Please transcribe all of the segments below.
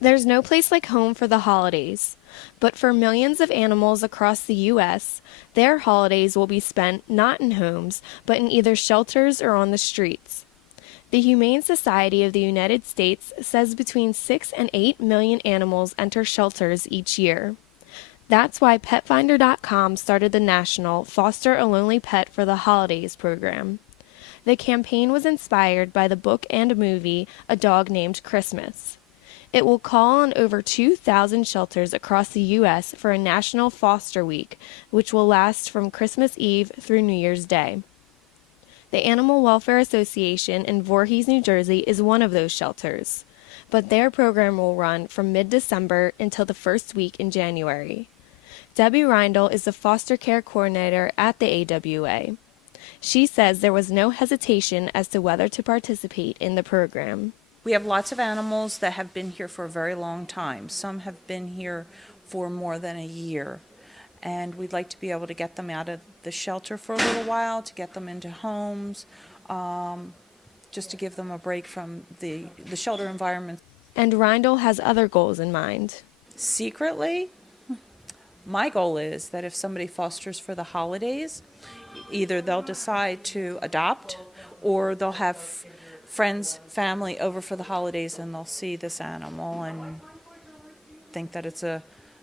There's no place like home for the holidays, but for millions of animals across the U.S., their holidays will be spent not in homes, but in either shelters or on the streets. The Humane Society of the United States says between 6 and 8 million animals enter shelters each year. That's why PetFinder.com started the national Foster a Lonely Pet for the Holidays program. The campaign was inspired by the book and movie A Dog Named Christmas. It will call on over 2,000 shelters across the U.S. for a national foster week, which will last from Christmas Eve through New Year's Day. The Animal Welfare Association in Voorhees, New Jersey is one of those shelters, but their program will run from mid-December until the first week in January. Debbie Reindl is the foster care coordinator at the AWA. She says there was no hesitation as to whether to participate in the program. We have lots of animals that have been here for a very long time. Some have been here for more than a year. And we'd like to be able to get them out of the shelter for a little while, to get them into homes, just to give them a break from the shelter environment. And Reindl has other goals in mind. Secretly, my goal is that if somebody fosters for the holidays, either they'll decide to adopt or they'll have friends, family over for the holidays and they'll see this animal and think that it's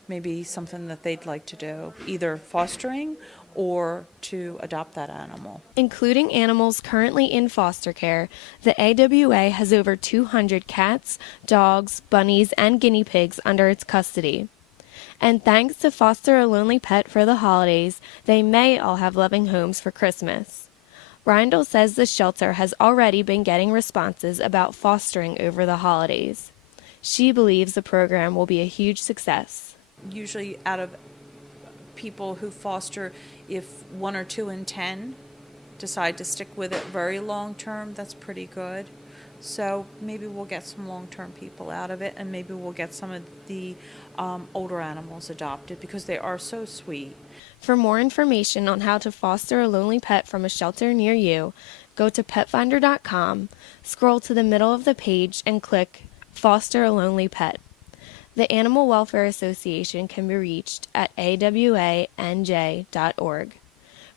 maybe something that they'd like to do, either fostering or to adopt that animal. Including animals currently in foster care, the AWA has over 200 cats, dogs, bunnies, and guinea pigs under its custody. And thanks to Foster a Lonely Pet for the holidays, they may all have loving homes for Christmas. Reindl says the shelter has already been getting responses about fostering over the holidays. She believes the program will be a huge success. Usually out of people who foster, if 1 or 2 in 10 decide to stick with it very long term, that's pretty good. So maybe we'll get some long-term people out of it, and maybe we'll get some of the older animals adopted because they are so sweet. For more information on how to foster a lonely pet from a shelter near you, go to PetFinder.com, scroll to the middle of the page, and click Foster a Lonely Pet. The Animal Welfare Association can be reached at awanj.org.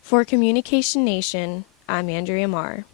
For Communication Nation, I'm Andrea Marr.